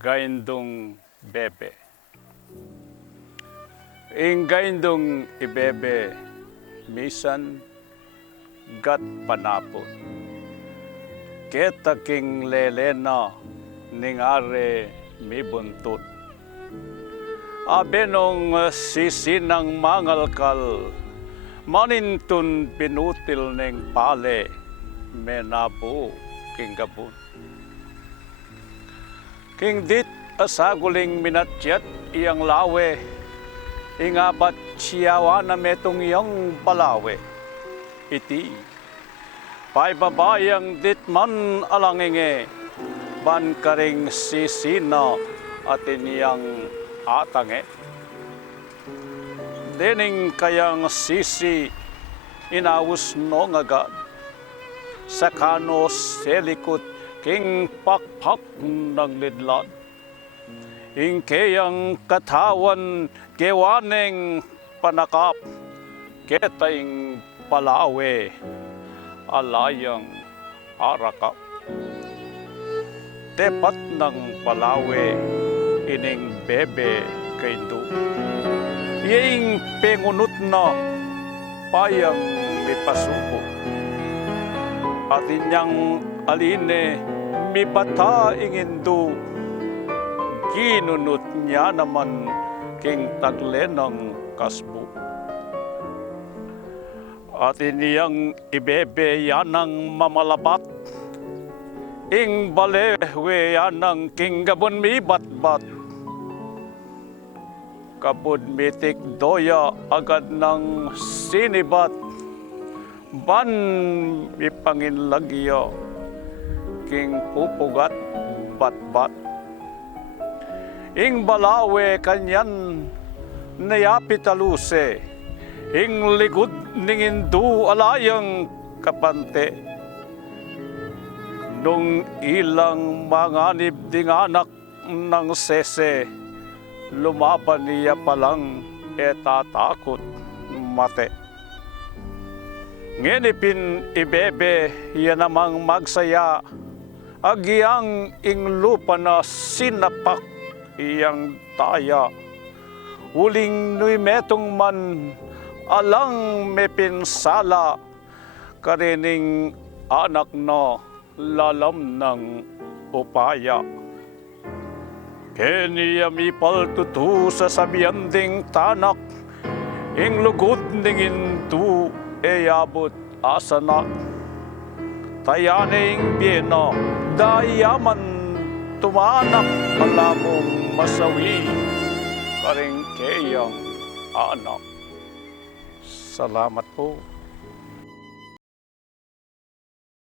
gaindong bebe. Ing gaindong ibebe, misan gat panapon. Keta king lelena ningare mi buntut. Abenong sisinang mangalkal, manintun pinutil ning pale, menapo king gabun. King dit asaguling minatyat iyang lawe, ingabat siyawa na metong iyang balawe. Iti, paibabayang dit man alanginge, ban karing sisina atin iyang atange. Dening kayang sisi inawus no ngagad, sakano selikut king pakpak ng lidlad. Ingkeyang katawan kewaneng panakap, ketaing palawe alayang arakap. Tepat ng palawe ining bebe kaindo. Iying pengunot na payang mipasuko. Patinyang aline mipata ingindo. Ginunot niya naman king taglenang kasbo. At iniyang ibebe yanang mamalabat. Ing balehwe yanang king gabon mi batbat. Kabod mitik doya agad ng sinibat. Ban mi panginlagya king pupugat batbat. Ing balawe kanyan nayapitaluse, ing ligud ningindu alayang kapante. Nung ilang manganib ding anak ng sese, lumaban niya palang etatakot mate. Ngenipin ibebe yan namang magsaya, agyang ing lupa na sinapak iyang taya. Uling nuimetong man alang mepinsala, karining anak na lalam ng upaya. Keniya mipal tutu sa sabiyanding tanak, ing lugod ningin tu eyabot asana. Tayaning biyena, dayaman tumanak alamong masawi, karing keyang anak. Salamat po.